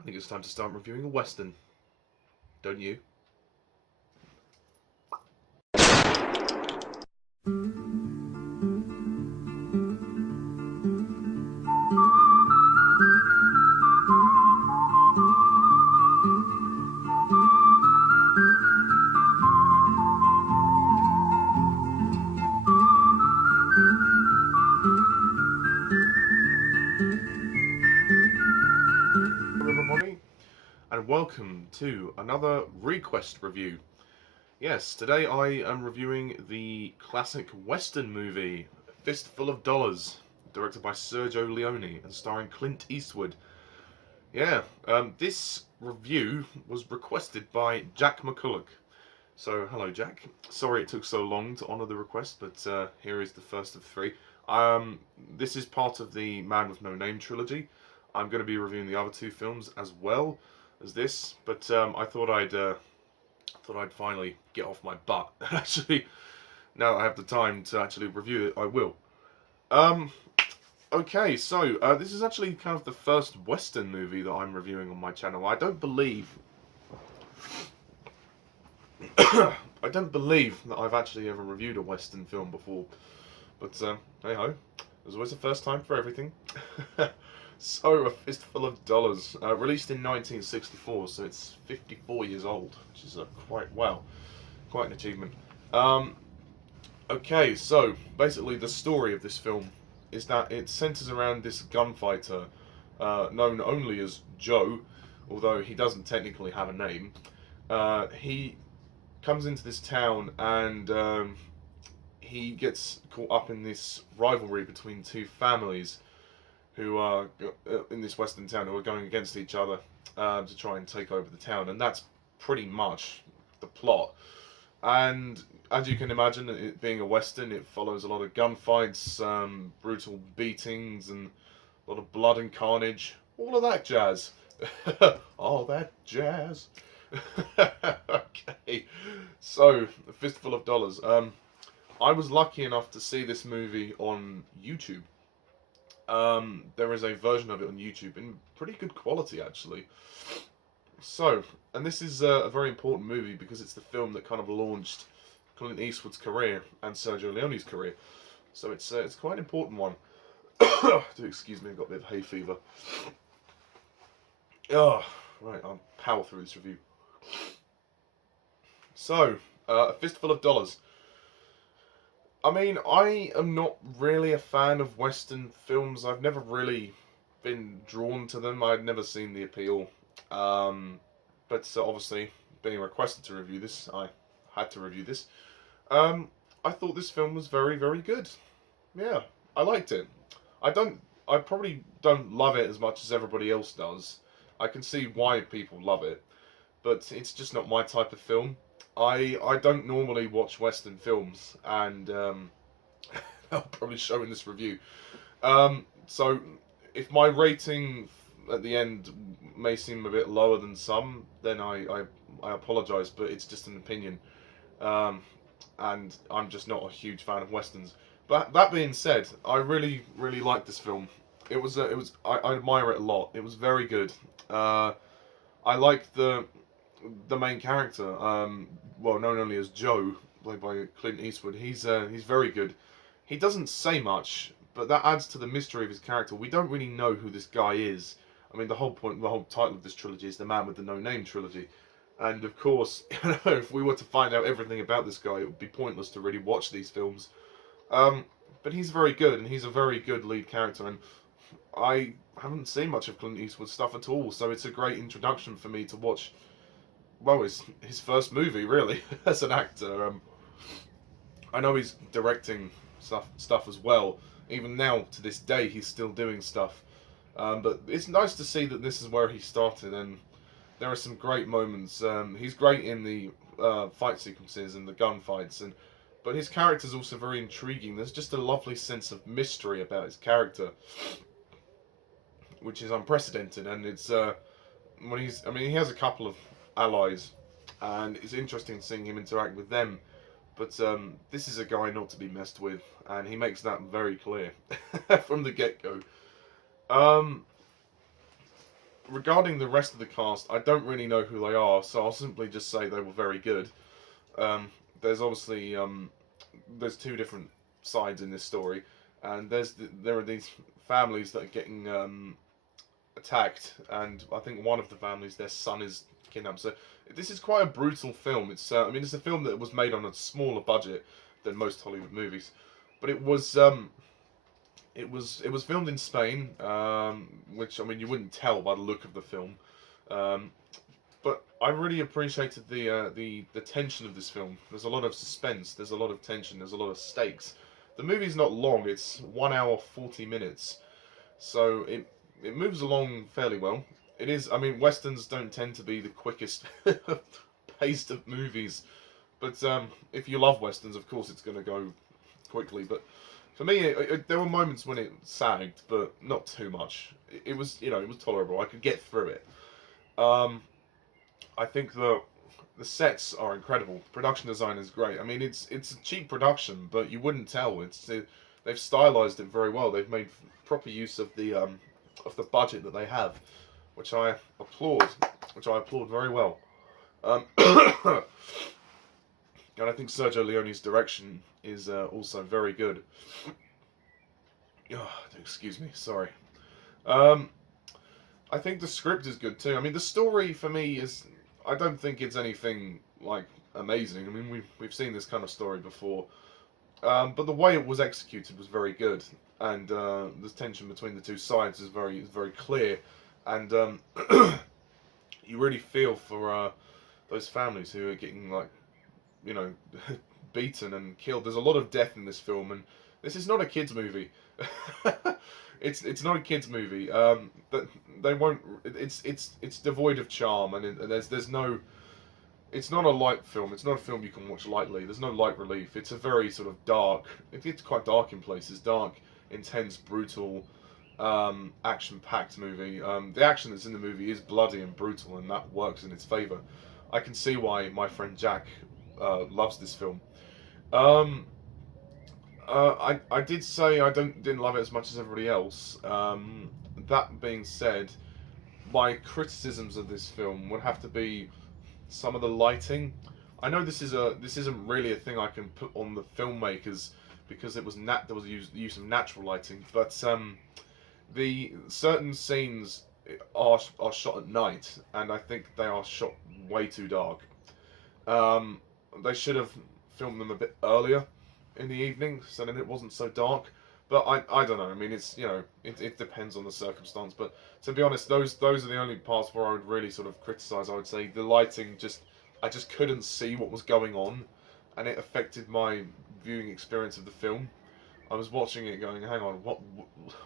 I think it's time to start reviewing a Western. Don't you? Everybody, and welcome to another request review. Yes, today I am reviewing the classic Western movie Fistful of Dollars, directed by Sergio Leone and starring Clint Eastwood. Yeah, this review was requested by Jack McCulloch. So, hello Jack. Sorry it took so long to honour the request, but here is the first of three. This is part of the Man with No Name trilogy. I'm going to be reviewing the other two films as well as this, but I thought I'd finally get off my butt. Actually, now that I have the time to actually review it, I will. Okay, so this is actually kind of the first Western movie that I'm reviewing on my channel. I don't believe that I've actually ever reviewed a Western film before, but hey ho, there's always a first time for everything. So, A Fistful of Dollars, released in 1964, so it's 54 years old, which is quite an achievement. Okay, so basically the story of this film is that it centers around this gunfighter, known only as Joe, although he doesn't technically have a name. He comes into this town and he gets caught up in this rivalry between two families who are in this western town who are going against each other to try and take over the town, and that's pretty much the plot. And as you can imagine, it being a western, it follows a lot of gunfights, brutal beatings, and a lot of blood and carnage, all of that jazz. All that jazz. Okay, so A Fistful of Dollars. I was lucky enough to see this movie on YouTube. There is a version of it on YouTube in pretty good quality, actually. So, and this is a very important movie because it's the film that kind of launched Clint Eastwood's career and Sergio Leone's career. So it's quite an important one. Do excuse me, I've got a bit of hay fever. Oh, right, I'll power through this review. So, A Fistful of Dollars. I mean, I am not really a fan of Western films. I've never really been drawn to them. I'd never seen the appeal. But obviously, being requested to review this, I had to review this. I thought this film was very, very good. Yeah, I liked it. I probably don't love it as much as everybody else does. I can see why people love it, but it's just not my type of film. I don't normally watch Western films, and I'll probably show in this review. So if my rating at the end may seem a bit lower than some, then I apologise, but it's just an opinion, and I'm just not a huge fan of Westerns. But that being said, I really liked this film. I admire it a lot. It was very good. I liked the main character, well, known only as Joe, played by Clint Eastwood. He's very good. He doesn't say much, but that adds to the mystery of his character. We don't really know who this guy is. I mean, the whole title of this trilogy is the Man with the No Name trilogy, and of course, if we were to find out everything about this guy, it would be pointless to really watch these films. But he's very good, and he's a very good lead character, and I haven't seen much of Clint Eastwood's stuff at all, so it's a great introduction for me to watch. Well, it's his first movie, really, as an actor. I know he's directing stuff as well. Even now, to this day, he's still doing stuff. But it's nice to see that this is where he started, and there are some great moments. He's great in the fight sequences and the gunfights, but his character's also very intriguing. There's just a lovely sense of mystery about his character, which is unprecedented. And it's he has a couple of allies, and it's interesting seeing him interact with them. But this is a guy not to be messed with, and he makes that very clear from the get-go. regarding the rest of the cast, I don't really know who they are, so I'll simply just say they were very good. There's obviously there's two different sides in this story, and there are these families that are getting attacked, and I think one of the families, their son is kidnapped. So this is quite a brutal film. It's I mean, it's a film that was made on a smaller budget than most Hollywood movies, but it was filmed in Spain, which, I mean, you wouldn't tell by the look of the film. But I really appreciated the tension of this film. There's a lot of suspense. There's a lot of tension. There's a lot of stakes. The movie's not long. It's 1 hour 40 minutes, so it moves along fairly well. It is. I mean, westerns don't tend to be the quickest paced of movies, but if you love westerns, of course, it's going to go quickly. But for me, there were moments when it sagged, but not too much. It was, you know, it was tolerable. I could get through it. I think the sets are incredible. Production design is great. I mean, it's a cheap production, but you wouldn't tell. They've stylized it very well. They've made proper use of the budget that they have, which I applaud. Which I applaud very well. And I think Sergio Leone's direction is also very good. Oh, excuse me, sorry. I think the script is good too. I mean, the story for me is, I don't think it's anything like amazing. I mean, we've seen this kind of story before, but the way it was executed was very good, and the tension between the two sides is very clear, and you really feel for those families who are getting, like, you know, beaten and killed. There's a lot of death in this film, and this is not a kids movie. It's not a kids movie. But they won't. It's devoid of charm, and there's no. It's not a light film. It's not a film you can watch lightly. There's no light relief. It's a very sort of dark. It's quite dark in places. Dark, intense, brutal, action-packed movie. The action that's in the movie is bloody and brutal, and that works in its favour. I can see why my friend Jack loves this film. I did say I didn't love it as much as everybody else. That being said, my criticisms of this film would have to be some of the lighting. I know this isn't really a thing I can put on the filmmakers because there was use of natural lighting, but the certain scenes are shot at night, and I think they are shot way too dark. They should have filmed them a bit earlier in the evening, so then it wasn't so dark. But I don't know. I mean, it's, you know, it depends on the circumstance. But to be honest, those are the only parts where I would really sort of criticize. I would say the lighting I just couldn't see what was going on, and it affected my viewing experience of the film. I was watching it going, hang on,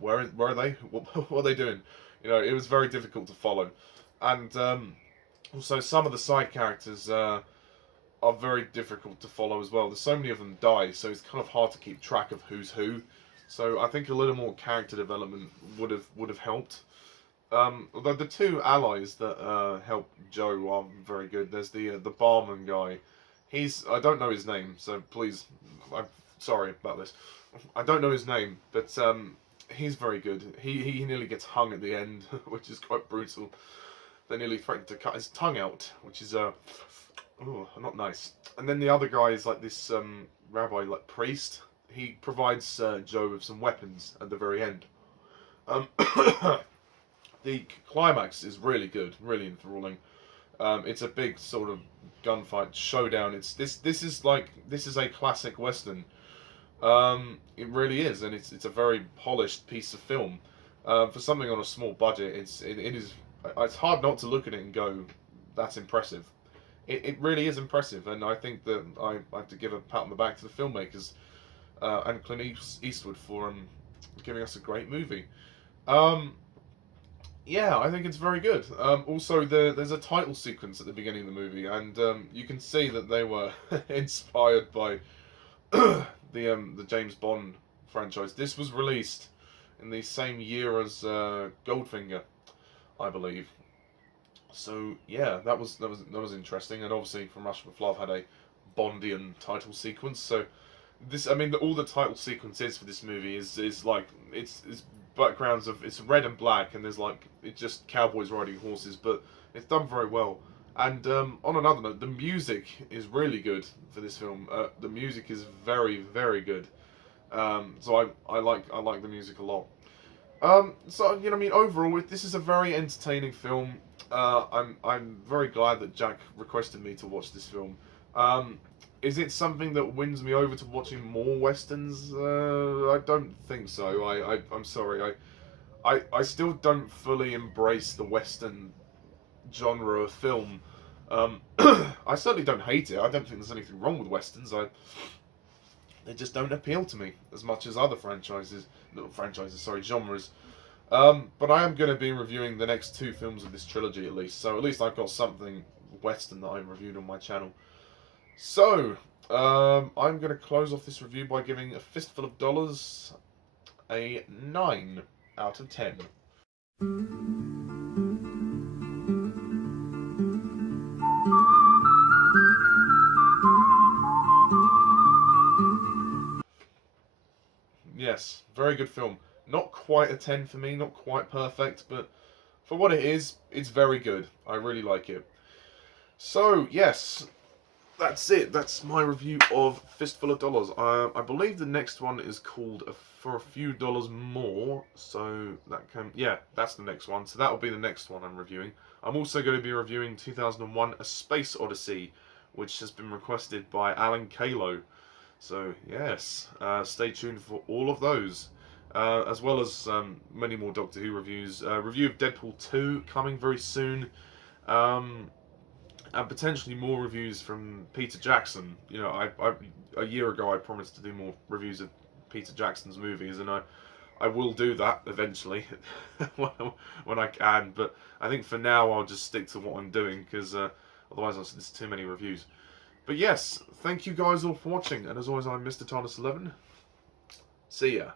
where are they? What are they doing? You know, it was very difficult to follow. And also some of the side characters are very difficult to follow as well. There's so many of them die, so it's kind of hard to keep track of who's who. So I think a little more character development would have helped. Although the two allies that help Joe are very good. There's the barman guy. I don't know his name, so please, I'm sorry about this. I don't know his name, but he's very good. He nearly gets hung at the end, which is quite brutal. They nearly threatened to cut his tongue out, which is not nice. And then the other guy is like this rabbi, like priest. He provides Joe with some weapons at the very end. The climax is really good, really enthralling. It's a big sort of gunfight showdown. This is a classic western. It really is, and it's a very polished piece of film. For something on a small budget, it's hard not to look at it and go, that's impressive. It really is impressive, and I think that I have to give a pat on the back to the filmmakers and Clint Eastwood for giving us a great movie. Yeah, I think it's very good. Also, there's a title sequence at the beginning of the movie, and you can see that they were inspired by the James Bond franchise. This was released in the same year as Goldfinger, I believe. So yeah, that was interesting, and obviously From Russia with Love had a Bondian title sequence. So this, I mean, all the title sequence is for this movie is like it's backgrounds of, it's red and black, and there's like, it's just cowboys riding horses, but it's done very well. And on another note, the music is really good for this film. The music is very, very good. So I like the music a lot. So you know, I mean, overall, this is a very entertaining film. I'm very glad that Jack requested me to watch this film. Is it something that wins me over to watching more westerns? I don't think so. I'm sorry. I still don't fully embrace the western genre of film. I certainly don't hate it. I don't think there's anything wrong with westerns. They just don't appeal to me as much as other genres. But I am going to be reviewing the next two films of this trilogy at least. So at least I've got something western that I reviewed on my channel. So, I'm going to close off this review by giving A Fistful of Dollars a 9 out of 10. Yes, very good film. Not quite a 10 for me, not quite perfect, but for what it is, it's very good. I really like it. So, yes, that's it. That's my review of Fistful of Dollars. I believe the next one is called For a Few Dollars More. So that can, yeah, that's the next one. So that will be the next one I'm reviewing. I'm also going to be reviewing 2001: A Space Odyssey, which has been requested by Alan Kalo. So yes, stay tuned for all of those, as well as many more Doctor Who reviews. Review of Deadpool 2 coming very soon. And potentially more reviews from Peter Jackson. You know, a year ago I promised to do more reviews of Peter Jackson's movies, and I will do that eventually when I can. But I think for now I'll just stick to what I'm doing, because otherwise there's too many reviews. But yes, thank you guys all for watching, and as always, I'm Mr. TARDIS11. See ya.